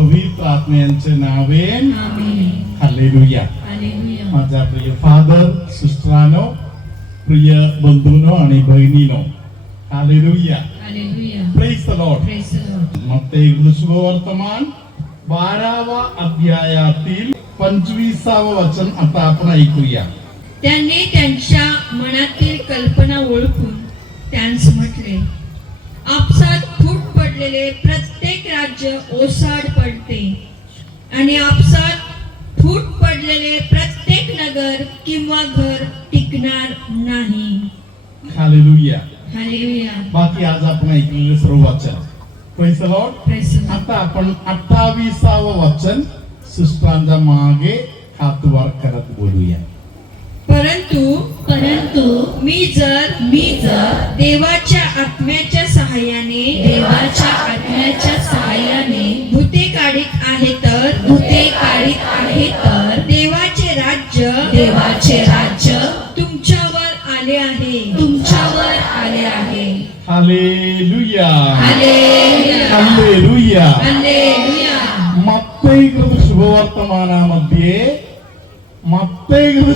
पवित्र आत्म्यांचे नावे आमेन. Hallelujah. Hallelujah. माझ्या प्रिय फादर सिस्टरांनो, प्रिय बंधूंनो आणि बहिणींनो, hallelujah. Hallelujah. Praise the Lord. Praise the Lord. मत्तेय शुभवर्तमान 12वा अध्यायातील 25वे वचन आता आपण ऐकूया. त्यांनी त्यांच्या मनातील कल्पना ओळखून त्यांस म्हटले, आपसात फूट पडलेले प्रत्येक राज्य ओसाड पडते आणि आपसात फूट पडलेले प्रत्येक नगर किंवा घर टिकणार नाही. हालेलुया. हालेलुया. बाकी आज आपण ऐकलेले सर्व वचन. Praise the Lord. Praise the Lord. आता आपण 28वे वचन सिस्टरांच्या मागे हात वर करत बोलूया. परंतु मी जर देवाच्या आत्म्याच्या सहाय्याने भूते काढीत आहे तर देवाचे राज्य तुमच्यावर आले आहे. हालेलुया. हालेलुया. हालेलुया. हालेलुया. मत्तेय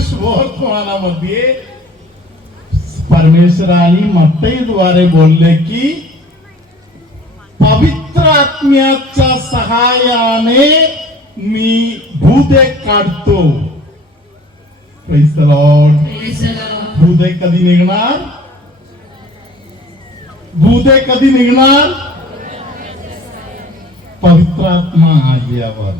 शुभवर्तमानामध्ये परमेश्वराने मत्तेयद्वारे बोलले की पवित्र आत्म्याच्या सहाय्याने मी भूते काढतो. Praise the Lord. Praise the Lord. भूते कधी निघणार? पवित्र आत्मा आल्यावर.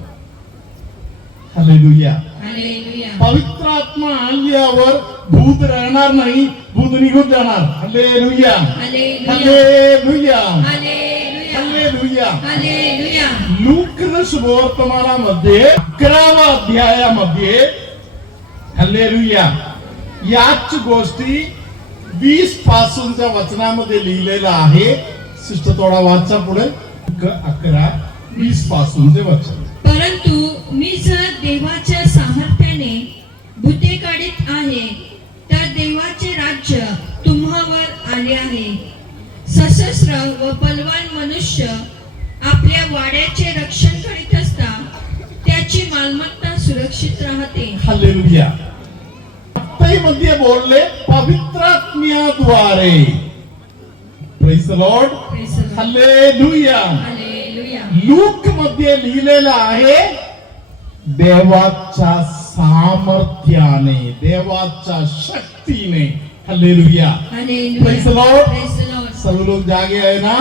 हालेलुया. हालेलुया. पवित्र आत्मा आल्यावर भूत राहणार नाही, भूत निघून जाणार. Hallelujah. Hallelujah. Hallelujah. Hallelujah. Hallelujah. Hallelujah. लूकन शुभवर्तमानामध्ये 11व्या अध्यायामध्ये हालेलुया याच गोष्टी 20 पासूनच्या वचनामध्ये लिहिलेलं आहे. सिस्टर थोडा वाचा पुढे. 11:20 पासूनचे वचन. परंतु मी जर देवाच्या सामर्थ्याने भूते काढीत आहे तर देवाचे राज्य तुम्हावर आले आहे. सशस्त्र व बलवान मनुष्य आपल्या वाड्याचे रक्षण करीत असता त्याची मालमत्ता सुरक्षित राहते. हालेलुया. मध्ये बोलले पवित्र आत्म्याद्वारे. Praise the Lord. Praise the Lord. Hallelujah. Hallelujah. Luke मध्ये लिहिलेलं आहे देवाच्या सामर्थ्याने, देवाच्या शक्तीने. Hallelujah. Hallelujah. Praise the Lord. Praise the Lord. सर्व लोक जागे आहे ना?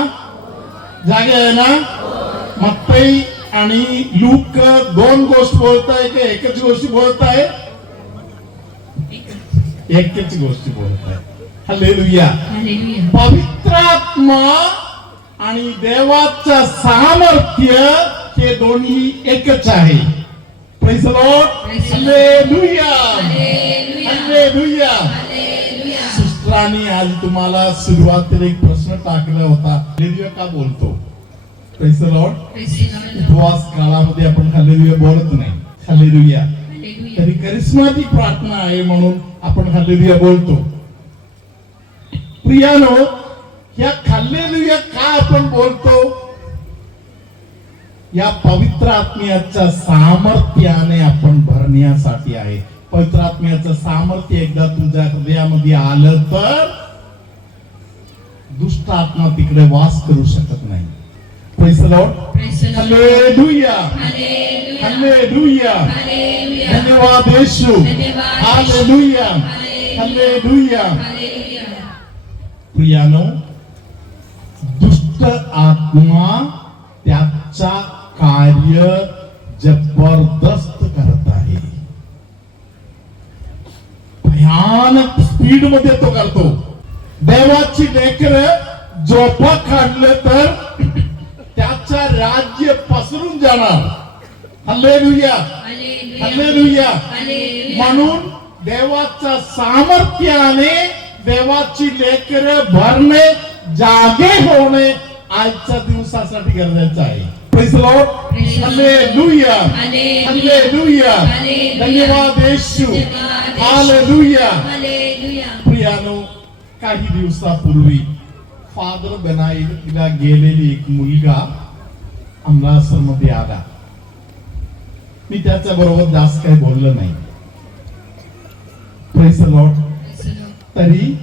मत्तेय आणि लूक दोन गोष्ट बोलताय की एकच गोष्टी बोलताय? एकच गोष्टी बोलताय. हालेलुया. हालेलुया. पवित्र आत्मा आणि देवाचं सामर्थ्य हे दोन्ही एकच आहे. Praise the Lord. Hallelujah. Hallelujah. Hallelujah. Hallelujah. सिस्टरांनी आज तुम्हाला सुरुवातीला एक प्रश्न टाकला होता, हालेलुया का बोलतो? Praise the Lord. Praise the Lord. उपवास काळामध्ये आपण हालेलुया बोलत नाही. हालेलुया. हालेलुया. तरी करिस्माटिक प्रार्थना आहे म्हणून आपण हालेलुया बोलतो. प्रियानो, या हालेलुया का आपण बोलतो? या पवित्र आत्म्याच्या सामर्थ्याने आपण भरण्यासाठी आहे. पवित्र आत्म्याचं सामर्थ्य एकदा तुझ्या हृदयामध्ये आलं तर दुष्ट आत्मा तिकडे वास करू शकत नाही. Praise the Lord. Praise the Lord. Hallelujah. Hallelujah. Hallelujah. Hallelujah. धन्यवाद येशू. धन्यवाद. हालेलुया. हालेलुया. हालेलुया. हालेलुया. प्रियानो, दुष्ट आत्मा त्याचा कार्य जबरदस्त करत आहे. भयानक स्पीड मध्ये तो करतो. देवाची लेकरं झोपा काढलं तर त्याचा राज्य पसरून जाणार. हालेलुया. हालेलुया. हालेलुया. हालेलुया. म्हणून देवाच्या सामर्थ्याने देवाची लेकरं भरणे, जागे होणे आजच्या दिवसासाठी गरजेचं आहे. Praise the Lord. Hallelujah. Hallelujah. धन्यवाद येशू. हालेलुया. हालेलुया. प्रियानो, काही दिवसापूर्वी फादर बनाईला गेलेली एक मुलगा अमरासर मध्ये आला. मी त्याच्या बरोबर जास्त काही बोललो नाही. Praise the Lord. तरी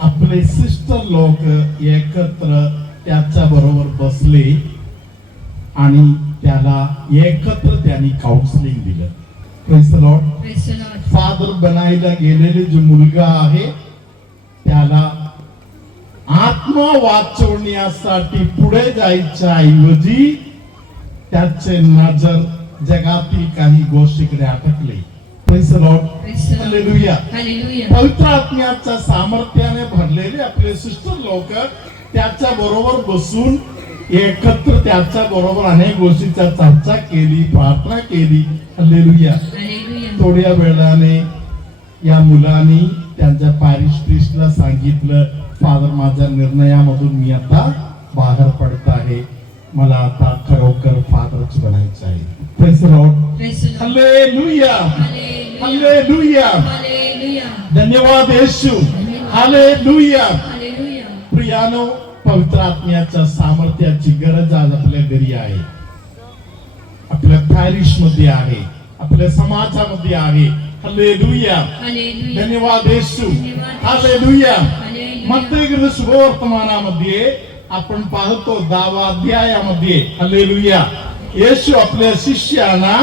आपले सिस्टर लोक एकत्र त्याच्या बरोबर बसले आणि त्याला एकत्र त्यांनी काउन्सिलिंग दिलं. Praise the Lord. Praise the Lord. Father बनायला गेलेले जो मुलगा आहे त्याला आत्मा वाचवण्यासाठी पुढे जायच्या ऐवजी त्याचे नजर जगातील काही गोष्टीकडे अटकले. Praise the Lord. Praise the Lord. Hallelujah. Hallelujah. पवित्र आत्म्याच्या सामर्थ्याने भरलेले आपले सिस्टर लोक त्याच्या बरोबर बसून एकत्र त्याच्या बरोबर अनेक गोष्टीचा चर्चा केली, प्रार्थना केली. हालेलुया. Hallelujah. थोड्या वेळाने या मुलाने त्यांच्या पॅरिश प्रीस्टला सांगितलं, फादर माझ्या निर्णयामधून मी आता बाहेर पडत आहे, मला आता खरोखर फादरच बनायचं आहे. Praise the Lord. Praise the Lord. Hallelujah. Hallelujah. Hallelujah. Hallelujah. धन्यवाद येशू. हालेलुया. Hallelujah. प्रियानो, पवित्र आत्म्याच्या सामर्थ्याची गरज आज आपल्या घरी आहे, आपल्या पॅरिश मध्ये आहे, आपल्या समाजामध्ये आहे. हालेलुया. Hallelujah. धन्यवाद येशू. धन्यवाद. हालेलुया. Hallelujah. मत्तेय शुभवर्तमानामध्ये आपण पाहतो 10व्या अध्यायामध्ये हालेलुया येशू आपल्या शिष्यांना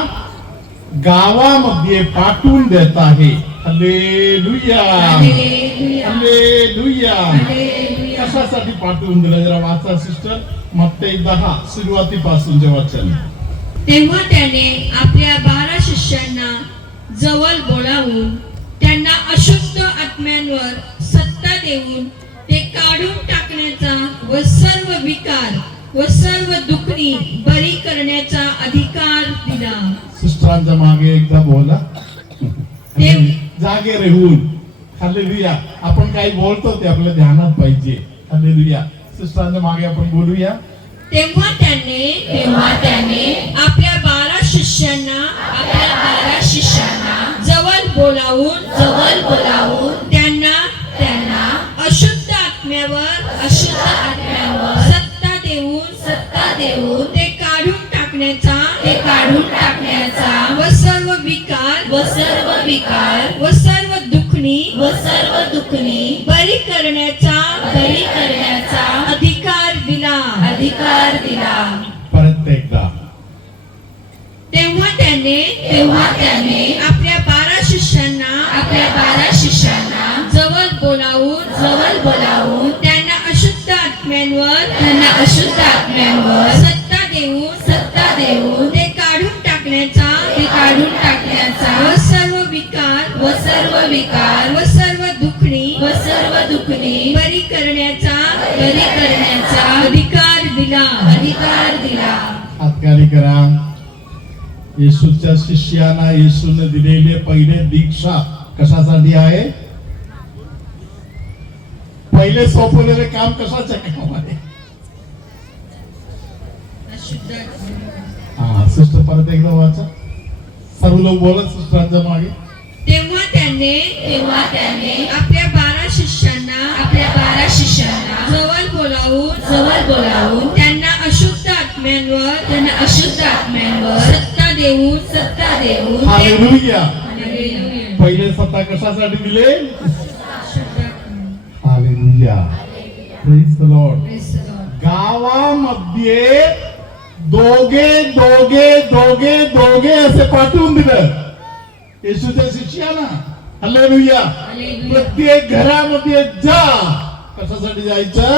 गावामध्ये पाठवून देत आहे. हालेलुया. Hallelujah. हालेलुया. Hallelujah. कशासाठी पाठवून दिलं जरा वाचा सिस्टर. मत्तेय 10 सुरुवातीपासून जे वचन. तेव्हा त्याने आपल्या 12 शिष्यांना जवळ बोलावून त्यांना अशुद्ध आत्म्यांवर सत्ता देऊन ते काढून टाकण्याचा व सर्व विकार व सर्व दुखणी बरी करण्याचा अधिकार दिला. सिस्टरांच्या मागे एकदा बोला. जागे राहून. हालेलुया. आपण काही बोलतो ते आपल्या ध्यानात पाहिजे. हालेलुया. सिस्टरांच्या मागे आपण बोलूया. तेव्हा त्याने आपल्या 12 शिष्यांना जवळ बोलावून त्यांना अशुद्ध आत्म्यावर सत्ता देऊन ते काढून टाकण्याचा व सर्व विकार व सर्व दुखणी बरी करण्याचा अधिकार दिला. परत एकदा. तेव्हा त्याने आपल्या 12 शिष्यांना जवळ बोलावून त्यांना अशुद्ध आत्म्यांवर सत्ता देऊन ते काढून टाकण्याचा व सर्व विकार व सर्व दुखणी बरी करण्याचा अधिकार दिला. हातखाली करा. येशूच्या शिष्यांना येशूने दिलेले पहिले दीक्षा कशासाठी आहे? पहिले सोपवलेले काम कशाच्या कामामध्ये? अशुद्ध हा सिस्टर परत एकदा वाचा. सर्व लोक बोलत सिस्टरांच्या मागे. तेव्हा त्याने आपल्या 12 शिष्यांना जवळ बोलावून त्यांना अशुद्ध आत्म्यांवर सत्ता देऊन हालेलुया. हालेलुया. पहिले सत्ता कशासाठी दिले? अशुद्ध आत्मा. Hallelujah. Praise the Lord. Praise the Lord. गावामध्ये दोघे असे पाठवून दिलं येशूच्या शिष्यांना. हालेलुया. हालेलुया. प्रत्येक घरामध्ये जा. कशासाठी जायचं?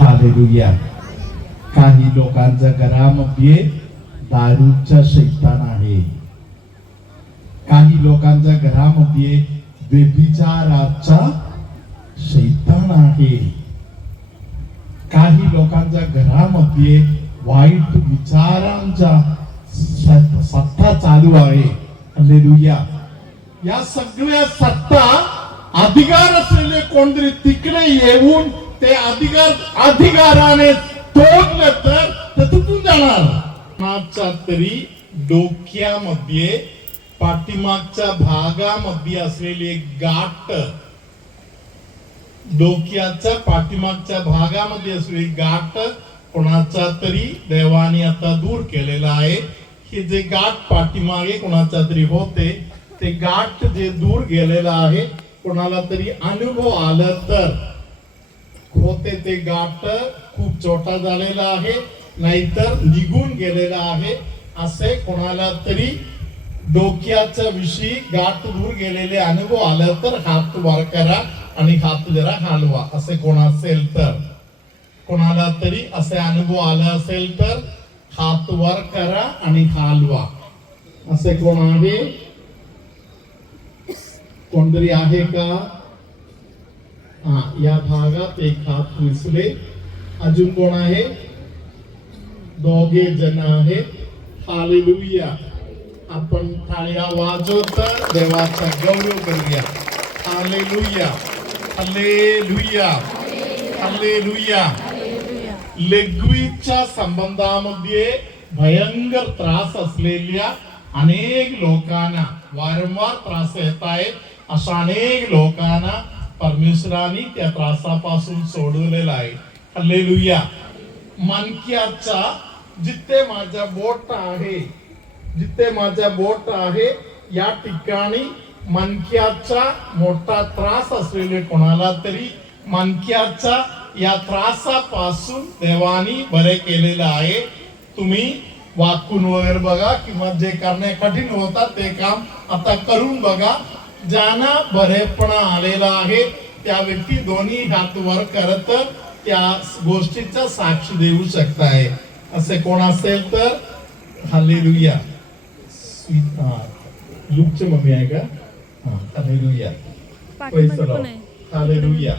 हालेलुया. काही लोकांच्या घरामध्ये दारूचा शैतान आहे, काही लोकांच्या घरामध्ये व्यभिचाराचा शैतान आहे, काही लोकांच्या घरामध्ये वाईट विचारांचा सत्ता चालू आहे. हालेलुया. या सगळ्या सत्ता अधिकार असलेले कोणतरी तिकडे येऊन ते अधिकाराने तोडले तर तुटून जाणार. कोणाच्या तरी डोक्यामध्ये पाठीमागच्या भागामध्ये असलेली एक गाठ, डोक्याच्या पाठीमागच्या भागामध्ये असलेली गाठ कोणाचा तरी देवाने आता दूर केलेला आहे. हे जे गाठ पाठीमागे कोणाच्या तरी होते, ते गाठ जे दूर गेलेलं आहे, कोणाला तरी अनुभव आलं तर होते ते गाठ खूप छोटा झालेला आहे, नाहीतर निघून गेलेला आहे, असे कोणाला तरी डोक्याच्या विषयी गाठ दूर गेलेले अनुभव आलं तर हात वर करा आणि हात जरा हलवा. असे कोण असेल तर, कोणाला तरी असे अनुभव आला असेल तर हात वर करा आणि हलवा. असे कोण आहे? कोणतरी आहे का? हा, या भागात एक हात दिसले. अजून कोण आहे? दोघे जण आहेत. हालेलुया. आपण टाळ्या वाजवत देवाचा गौरव करूया. Hallelujah, hallelujah, hallelujah. लघवीच्या संबंधामध्ये भयंकर त्रास असलेल्या अनेक लोकांना वारंवार त्रास येत आहेत. अशा अनेक लोकांना परमेश्वराने त्या त्रासापासून सोडवलेला आहे. हालेलुया. मणक्याचा जिथे माझा बोट आहे, जिथे माझा बोट आहे या ठिकाणी मणक्याचा मोठा त्रास असलेले कोणाला तरी मणक्याचा या त्रासापासून देवानी बरे केलेलं आहे. तुम्ही वाकून वगैरे बघा किंवा जे करणे कठीण होतात ते काम आता करून बघा. ज्यांना बरेपणा आलेला आहे त्या व्यक्ती दोन्ही हात वर करत त्या गोष्टीचा साक्ष देऊ शकताय. असे कोण असेल तर हालेलुया. लुकचे मम्मी आहे का? Hallelujah. Praise the Lord. Hallelujah.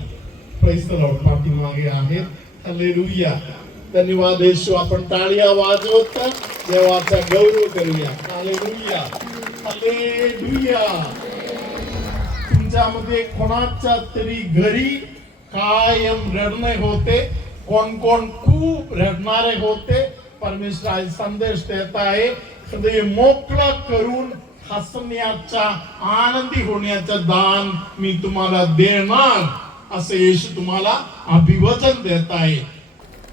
Praise the Lord. पाठीमागे आहेत. हालेलुया. धन्यवाद येशू. आपण टाळ्या वाजवत देवाचा गौरव करूया. Hallelujah, hallelujah. तुमच्यामध्ये कोणाच्या तरी घरी कायम रडणे होते, कोण कोण खूप रडणारे होते. परमेश्वर संदेश देत आहे, हृदय मोकळा करून हसण्याचा, आनंदी होण्याचं दान मी तुम्हाला देणार, असे येशू तुम्हाला अभिवचन देत आहे.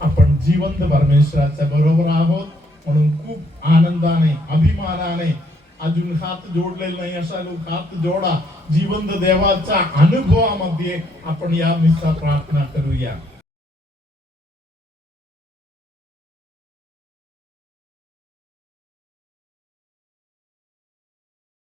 आपण जिवंत परमेश्वराच्या बरोबर आहोत म्हणून खूप आनंदाने, अभिमानाने, अजून हात जोडलेले नाही असा लोक हात जोडा. जिवंत देवाच्या अनुभवामध्ये आपण या मित्र प्रार्थना करूया.